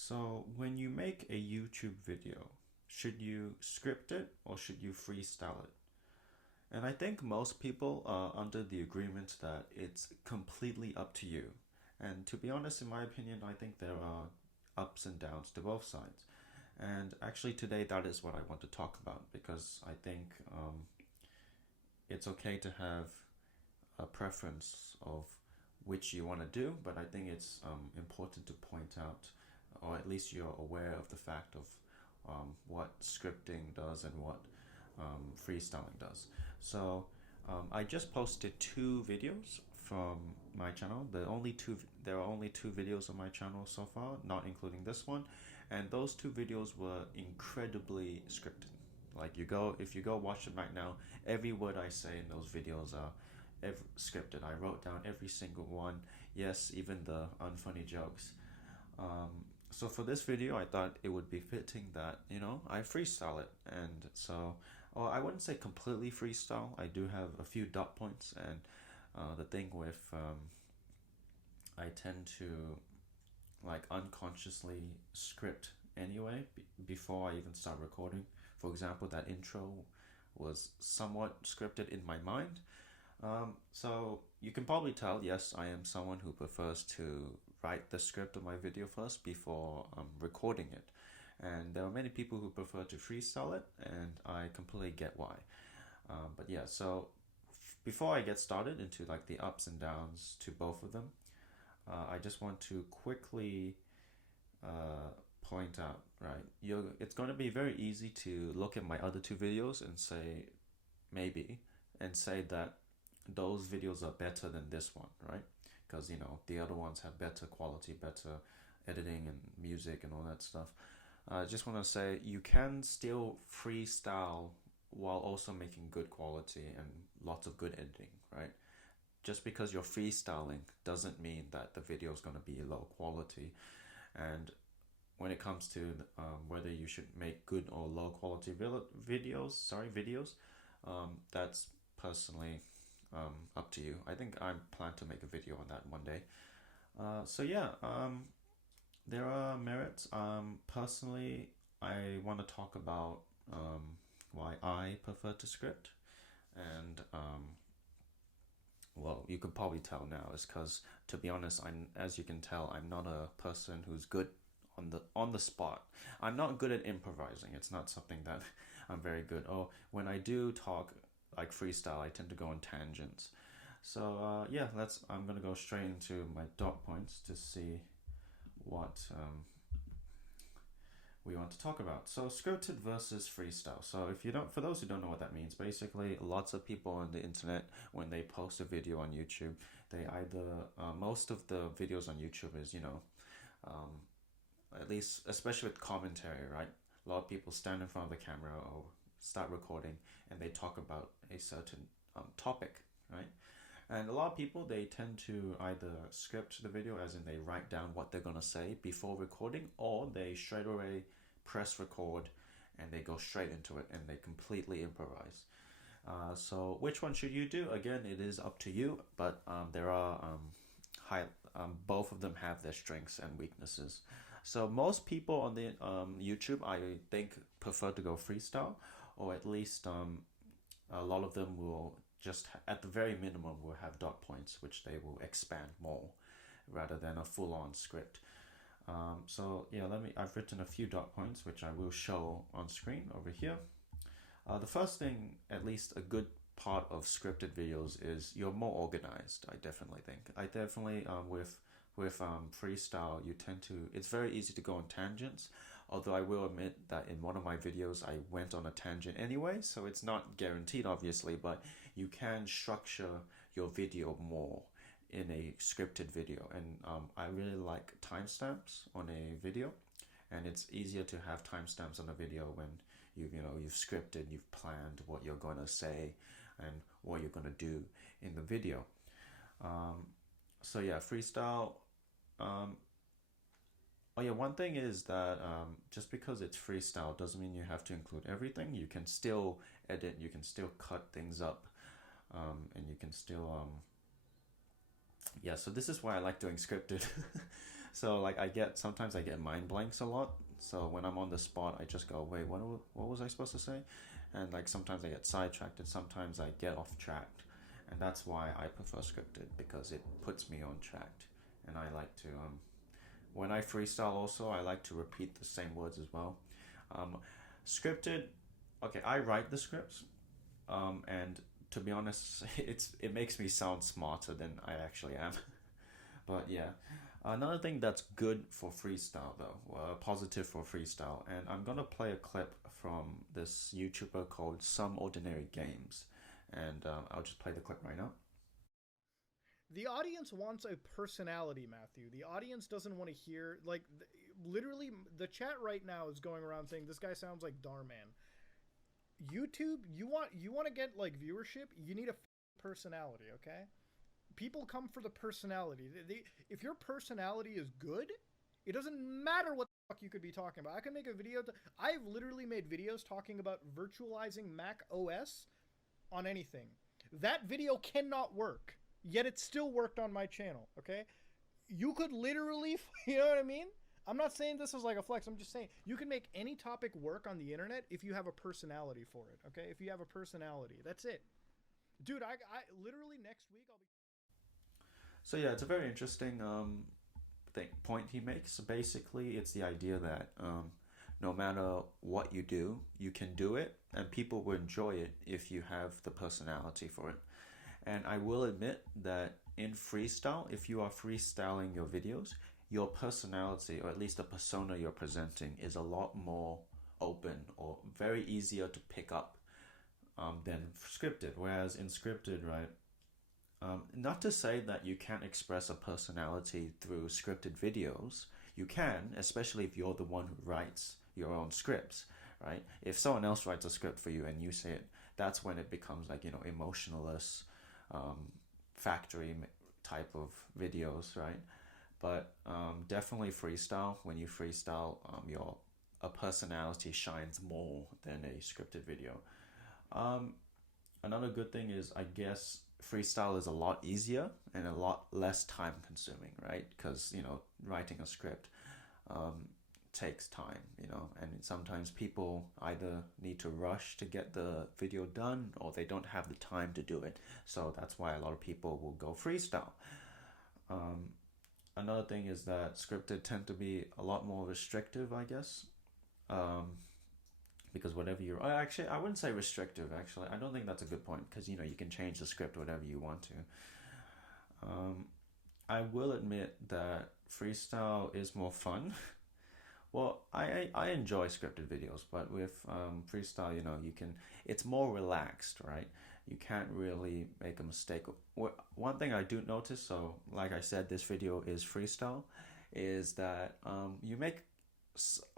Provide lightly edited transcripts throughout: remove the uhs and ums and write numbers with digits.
So, when you make a YouTube video, should you script it or should you freestyle it? And I think most people are under the agreement that it's completely up to you. And to be honest, in my opinion, I think there are ups and downs to both sides. And actually, today, that is what I want to talk about because I think it's okay to have a preference of which you want to do, but I think it's important to point out, or at least you're aware of the fact of what scripting does and what freestyling does. So I just posted two videos from my channel. There are only two videos on my channel so far, not including this one, and those two videos were incredibly scripted. Like if you go watch it right now, every word I say in those videos are scripted. I wrote down every single one. Yes, even the unfunny jokes. Um, so for this video, I thought it would be fitting that I freestyle it, and so I wouldn't say completely freestyle. I do have a few dot points, and the thing with I tend to like unconsciously script anyway before I even start recording. For example, that intro was somewhat scripted in my mind. So you can probably tell, yes, I am someone who prefers to write the script of my video first before recording it. And there are many people who prefer to freestyle it, and I completely get why. But yeah, so before I get started into like the ups and downs to both of them, I just want to quickly point out, right? It's going to be very easy to look at my other two videos and say, maybe, and say that those videos are better than this one, right? Because the other ones have better quality, better editing and music and all that stuff. I just want to say you can still freestyle while also making good quality and lots of good editing, right? Just because you're freestyling doesn't mean that the video is going to be low quality. And when it comes to whether you should make good or low quality videos, that's personally up to you. I think I plan to make a video on that one day. So yeah, there are merits. Personally, I want to talk about why I prefer to script, and well, you could probably tell now is because, to be honest, as you can tell, I'm not a person who's good on the spot. I'm not good at improvising. It's not something that I'm very good. Oh, when I do talk like freestyle, I tend to go on tangents. So yeah, I'm gonna go straight into my dot points to see what we want to talk about. So scripted versus freestyle. So for those who don't know what that means, basically lots of people on the internet, when they post a video on YouTube, they either most of the videos on YouTube is um, at least especially with commentary, right? A lot of people stand in front of the camera or start recording and they talk about a certain topic, right? And a lot of people, they tend to either script the video, as in they write down what they're gonna say before recording, or they straight away press record and they go straight into it and they completely improvise. So which one should you do? Again, it is up to you, but there are both of them have their strengths and weaknesses. So most people on the YouTube, I think, prefer to go freestyle, or at least a lot of them will just at the very minimum will have dot points, which they will expand more rather than a full-on script. So yeah, I've written a few dot points which I will show on screen over here. The first thing, at least a good part of scripted videos, is you're more organized. I definitely think. With freestyle, it's very easy to go on tangents. Although I will admit that in one of my videos I went on a tangent anyway, so it's not guaranteed obviously, but you can structure your video more in a scripted video. And I really like timestamps on a video, and it's easier to have timestamps on a video when you've scripted, you've planned what you're going to say and what you're going to do in the video. So yeah, freestyle. Oh yeah, one thing is that just because it's freestyle doesn't mean you have to include everything. You can still edit, you can still cut things up, and you can still yeah. So this is why I like doing scripted. So like sometimes I get mind blanks a lot. So when I'm on the spot, I just go, wait, what was I supposed to say? And like sometimes I get sidetracked and sometimes I get off track. And that's why I prefer scripted because it puts me on track. And I like to when I freestyle also, I like to repeat the same words as well. Um, Scripted, okay, I write the scripts, and to be honest, it makes me sound smarter than I actually am. But yeah, another thing that's good for freestyle though, positive for freestyle, and I'm gonna play a clip from this YouTuber called Some Ordinary Games, and I'll just play the clip right now. The audience wants a personality, Matthew. The audience doesn't want to hear like literally the chat right now is going around saying this guy sounds like Darman. YouTube, you want to get like viewership, you need a personality, okay? People come for the personality. If your personality is good, it doesn't matter what the fuck you could be talking about. I can make a video. I've literally made videos talking about virtualizing Mac OS on anything. That video cannot work, yet it still worked on my channel, okay? You could literally, you know what I mean? I'm not saying this is like a flex. I'm just saying you can make any topic work on the internet if you have a personality for it, okay? If you have a personality, that's it. Dude, I literally next week I'll be. So yeah, it's a very interesting point he makes. Basically, it's the idea that no matter what you do, you can do it, and people will enjoy it if you have the personality for it. And I will admit that in freestyle, if you are freestyling your videos, your personality, or at least the persona you're presenting, is a lot more open or very easier to pick up than scripted. Whereas in scripted, right, not to say that you can't express a personality through scripted videos. You can, especially if you're the one who writes your own scripts, right? If someone else writes a script for you and you say it, that's when it becomes like, emotionless, factory type of videos, right? But definitely freestyle. When you freestyle, your a personality shines more than a scripted video. Um, Another good thing is, I guess, freestyle is a lot easier and a lot less time consuming, right? Because writing a script takes time, and sometimes people either need to rush to get the video done or they don't have the time to do it. So that's why a lot of people will go freestyle. Um, Another thing is that scripted tend to be a lot more restrictive, I guess. Um, because whatever you actually, I wouldn't say restrictive. Actually, I don't think that's a good point because you can change the script whatever you want to. Um, I will admit that freestyle is more fun. Well, I enjoy scripted videos, but with freestyle, you can, it's more relaxed, right? You can't really make a mistake. One thing I do notice, so like I said, this video is freestyle, is that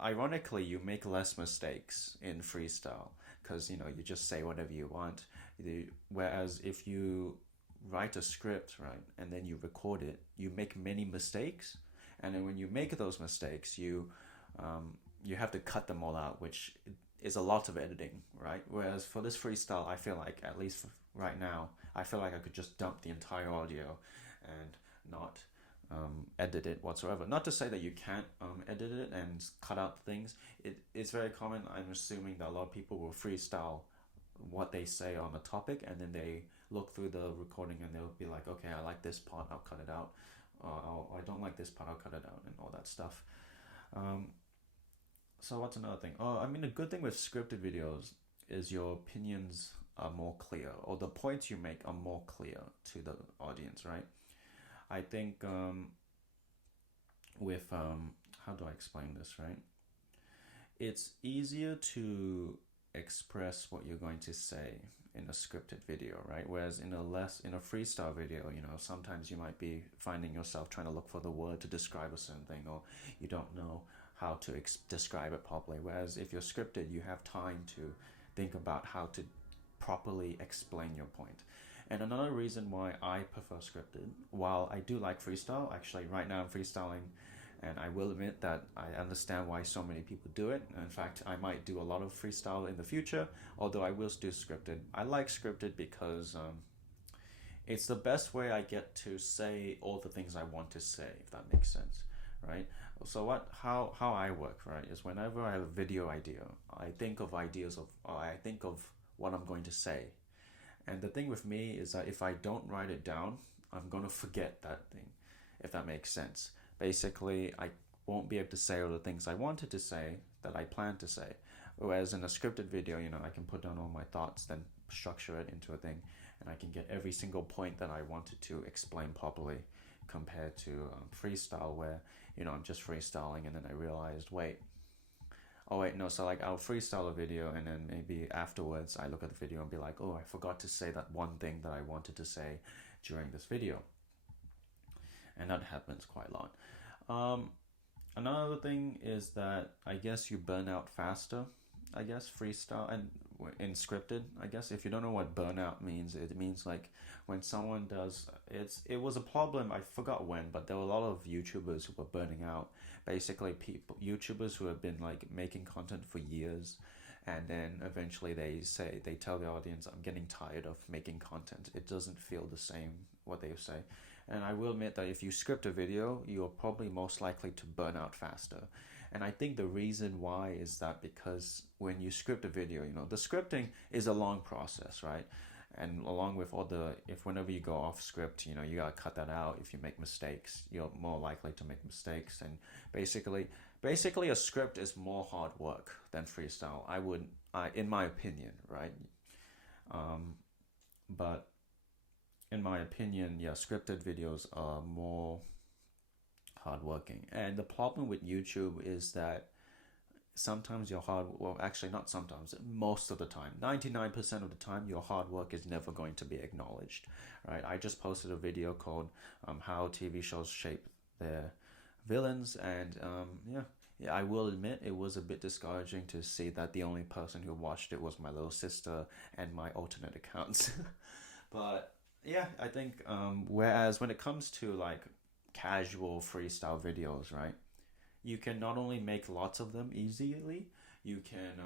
ironically, you make less mistakes in freestyle because, you just say whatever you want. Whereas if you write a script, right, and then you record it, you make many mistakes. And then when you make those mistakes, you have to cut them all out, which is a lot of editing, right? Whereas for this freestyle, I feel like, at least right now, I feel like I could just dump the entire audio and not edit it whatsoever. Not to say that you can't edit it and cut out things. It's very common. I'm assuming that a lot of people will freestyle what they say on a topic, and then they look through the recording and they'll be like, okay, I like this part, I'll cut it out. I don't like this part, I'll cut it out, and all that stuff. Um, so what's another thing? Oh, I mean, a good thing with scripted videos is your opinions are more clear, or the points you make are more clear to the audience, right? I think with how do I explain this, right? It's easier to express what you're going to say in a scripted video, right? Whereas in a freestyle video, sometimes you might be finding yourself trying to look for the word to describe a certain thing, or you don't know how to describe it properly. Whereas if you're scripted, you have time to think about how to properly explain your point. And another reason why I prefer scripted, while I do like freestyle, actually right now I'm freestyling, and I will admit that I understand why so many people do it. In fact, I might do a lot of freestyle in the future, although I will do scripted. I like scripted because it's the best way I get to say all the things I want to say, if that makes sense, right? So how I work, right, is whenever I have a video idea, I think of what I'm going to say. And the thing with me is that if I don't write it down, I'm going to forget that thing, if that makes sense. Basically, I won't be able to say all the things I wanted to say that I planned to say. Whereas in a scripted video, I can put down all my thoughts, then structure it into a thing, and I can get every single point that I wanted to explain properly compared to freestyle where, I'm just freestyling and then I realized, wait, oh wait, no, so like I'll freestyle a video and then maybe afterwards I look at the video and be like, oh, I forgot to say that one thing that I wanted to say during this video. And that happens quite a lot. Another thing is that I guess you burn out faster. I guess freestyle and in scripted. I guess if you don't know what burnout means, it means like when someone does it was a problem. I forgot when, but there were a lot of YouTubers who were burning out. Basically, YouTubers who have been like making content for years, and then eventually they tell the audience, I'm getting tired of making content. It doesn't feel the same what they say. And I will admit that if you script a video, you're probably most likely to burn out faster. And I think the reason why is that because when you script a video, the scripting is a long process, right? And along with if whenever you go off script, you gotta cut that out. If you make mistakes, you're more likely to make mistakes. And basically a script is more hard work than freestyle. In my opinion, right? But in my opinion, yeah, scripted videos are more hardworking. And the problem with YouTube is that sometimes actually not sometimes, most of the time, 99% of the time, your hard work is never going to be acknowledged, right? I just posted a video called How TV Shows Shape Their Villains, and yeah, I will admit it was a bit discouraging to see that the only person who watched it was my little sister and my alternate accounts. But yeah, I think whereas when it comes to like casual freestyle videos, right? You can not only make lots of them easily, you can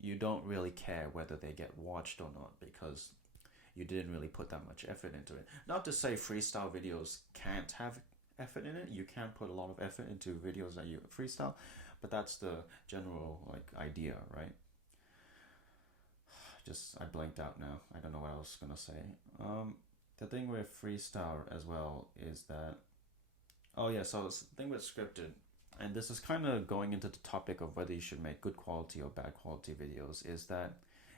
you don't really care whether they get watched or not because you didn't really put that much effort into it. Not to say freestyle videos can't have effort in it. You can put a lot of effort into videos that you freestyle, but that's the general like idea, right? I blanked out now. I don't know what I was gonna say. The thing with freestyle as well is that, oh yeah, so the thing with scripted, and this is kind of going into the topic of whether you should make good quality or bad quality videos, is that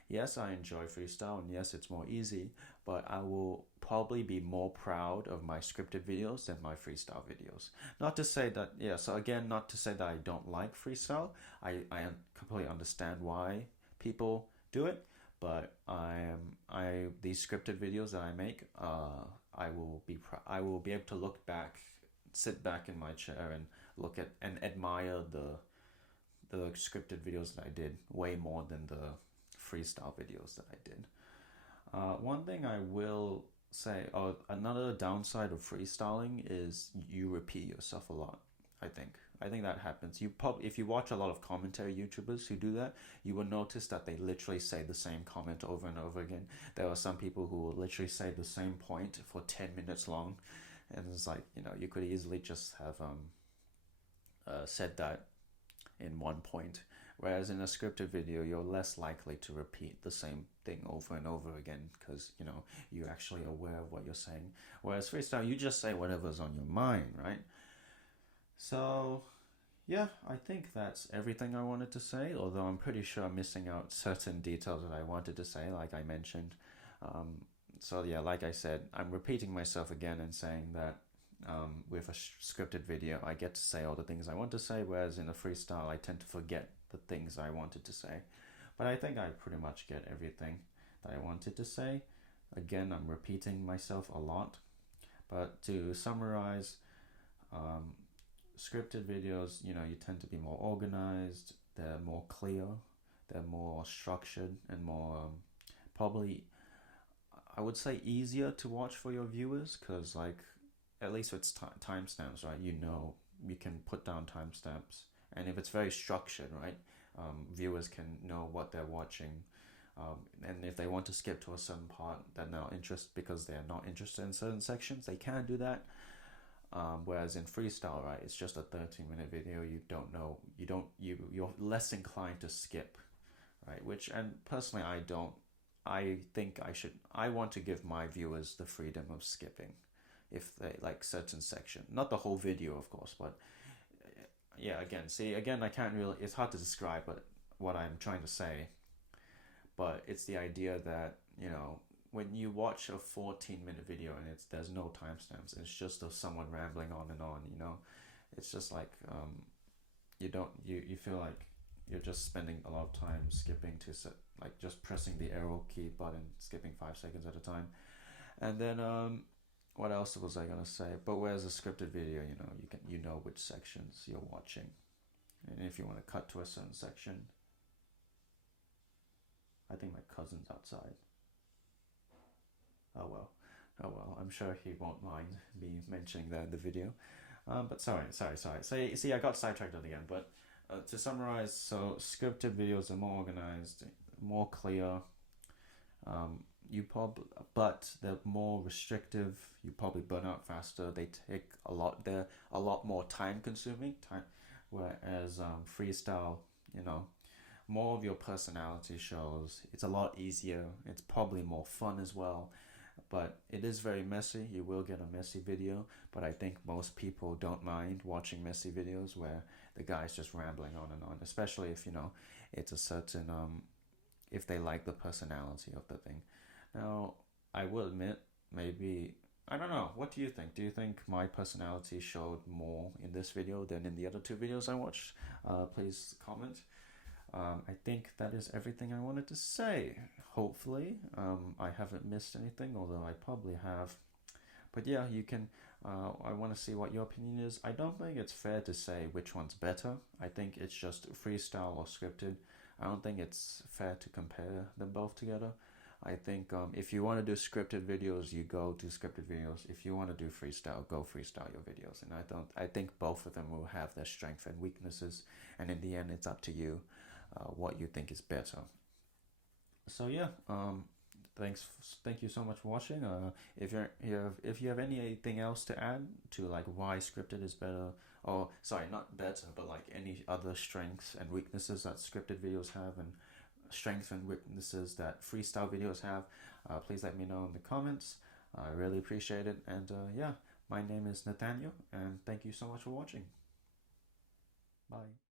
yes, I enjoy freestyle and yes, it's more easy, but I will probably be more proud of my scripted videos than my freestyle videos. Not to say that, yeah, so again, not to say that I don't like freestyle. I completely understand why people do it, but these scripted videos that I make, I will be able to look back, sit back in my chair and look at and admire the scripted videos that I did way more than the freestyle videos that I did. One thing I will say, another downside of freestyling is you repeat yourself a lot. I think that happens. If you watch a lot of commentary YouTubers who do that, you will notice that they literally say the same comment over and over again. There are some people who will literally say the same point for 10 minutes long, and it's like, you could easily just have said that in one point. Whereas in a scripted video, you're less likely to repeat the same thing over and over again because, you're actually aware of what you're saying. Whereas freestyle, you just say whatever's on your mind, right? So, yeah, I think that's everything I wanted to say, although I'm pretty sure I'm missing out certain details that I wanted to say, like I mentioned. So, yeah, like I said, I'm repeating myself again and saying that with a scripted video, I get to say all the things I want to say, whereas in a freestyle, I tend to forget the things I wanted to say. But I think I pretty much get everything that I wanted to say. Again, I'm repeating myself a lot. But to summarize, scripted videos, you tend to be more organized, they're more clear, they're more structured, and more probably, I would say, easier to watch for your viewers because, like, at least with timestamps, right? You can put down timestamps, and if it's very structured, right, viewers can know what they're watching, and if they want to skip to a certain part that they're not interested because they're not interested in certain sections, they can do that. Whereas in freestyle, right, it's just a 13-minute video. You don't know, you're less inclined to skip, right? Which, and personally, I don't. I think I want to give my viewers the freedom of skipping if they like certain section, not the whole video, of course, but yeah, again, I can't really. It's hard to describe, but what I'm trying to say. But it's the idea that when you watch a 14-minute video and there's no timestamps, it's just of someone rambling on and on. It's just like you feel like you're just spending a lot of time skipping to set, like just pressing the arrow key button, skipping 5 seconds at a time, and then what else was I gonna say? But whereas a scripted video, you know which sections you're watching, and if you want to cut to a certain section. I think my cousin's outside. Oh well, oh well. I'm sure he won't mind me mentioning that in the video. But sorry. So see, I got sidetracked again. But to summarize, so scripted videos are more organized, more clear. But they're more restrictive. You probably burn out faster. They take a lot. They're a lot more time consuming. Whereas freestyle, more of your personality shows. It's a lot easier. It's probably more fun as well. But it is very messy. You will get a messy video. But I think most people don't mind watching messy videos where the guy's just rambling on and on. Especially if it's a certain if they like the personality of the thing. Now, I will admit, maybe, I don't know. What do you think? Do you think my personality showed more in this video than in the other two videos I watched? Please comment. I think that is everything I wanted to say. Hopefully, I haven't missed anything, although I probably have. But yeah, you can. I want to see what your opinion is. I don't think it's fair to say which one's better. I think it's just freestyle or scripted. I don't think it's fair to compare them both together. I think if you want to do scripted videos, you go do scripted videos. If you want to do freestyle, go freestyle your videos. And I think both of them will have their strengths and weaknesses. And in the end, it's up to you what you think is better. So yeah, thank you so much for watching. If you have anything else to add to like why scripted is better, or sorry, not better, but like any other strengths and weaknesses that scripted videos have, and strengths and weaknesses that freestyle videos have, please let me know in the comments. I really appreciate it. And yeah, my name is Nathaniel, and thank you so much for watching. Bye.